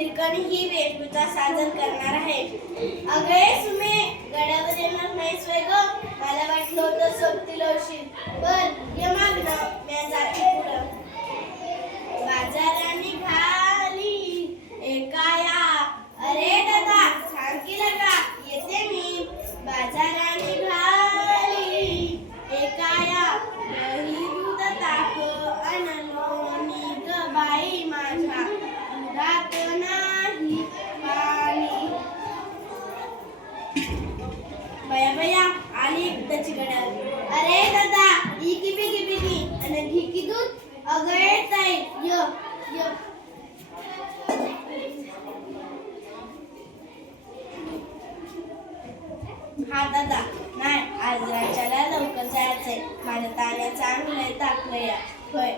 हिरकणी ही वेशभूषा सादर करणार आहे. अगे सुमे, गडावर येणार नाहीस होय ग? मला वाटलं होतं सोबतीला होशील. बर ये मागणं, मी जाते पुढं. बाजाराने निघाली एकाया, अरे दादा थांब की लगा, येते मी. बाजाराने निघाली एकाया, दही दूध ताक आणलोनी ग बाई माझ्या, दुधात नाही पाणी. बया बया आली एकदाची गड्यावर. अरे दादा ई की बिगी आणि घी की दूध. अगं ताई य य. हा दादा, नाही आज राज्याला लवकर जायचंय. माझ्या ताण्याचं अंग लय तापलंय. होय.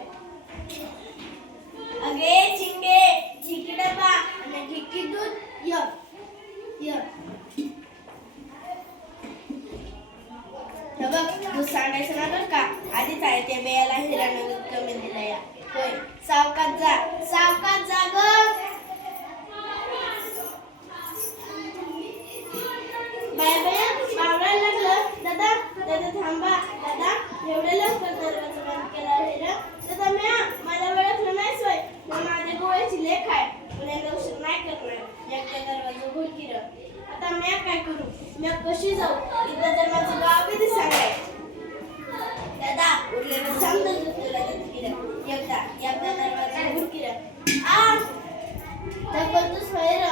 अगे चिंगे घी डबा आणि घी की दूध. य य. बघ दूध सांडायचं ना बरं का. आधीच आहे ते बेयाला हिरानं दूध कमी दिलं या. होय. सावकाश जा, सावकाश जा ग. बाया बाया मावळायला लागलं. दादा दादा थांबा. दादा एवढ्या लवकर दरवाजा बंद केला हिरा. दादा म्या मला ओळखलं नाही सोय. मी माझ्या गोळ्याची लेख आहे. पुण्याला उशीर नाही करणार. एकटा दरवाजा उघड की र. आता म्या काय करू? म्या कशी जाऊ? इथं तर माझं गाव बी दिसायलंय. दादा उरलेलं समजा तुला देते की र. एकदा दरवाजा उघड की र. आ दबतच होय र.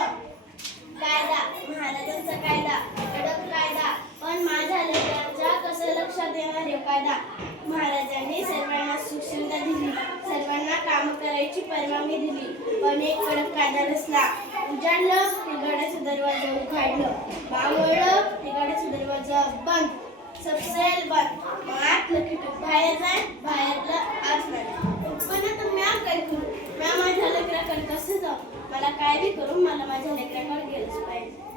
कायदा, महाराजांचा कायदा, कडक कायदा, पण माझ्या लेकरांच्या कसं लक्षात येणार हे कायदा. महाराजांनी सर्वांना सुखसुविधा दिली, सर्वांना काम करायची परवानगी दिली, पण एक कडक कायदा नसला. उजाडलं ते गडाचा दरवाजा उघडलं, मावळलं ते गडाचा दरवाजा बंद, सबसेल बंद. मग आतलं किटूक बाहेर जाय, बाहेरलं आत नाही. पण आता म्या काय करू? म्या माझ्या लेकराकडे कसं जाऊ? मला काय बी करून मला माझ्या लेकराकडे गेलंच पाहिजे.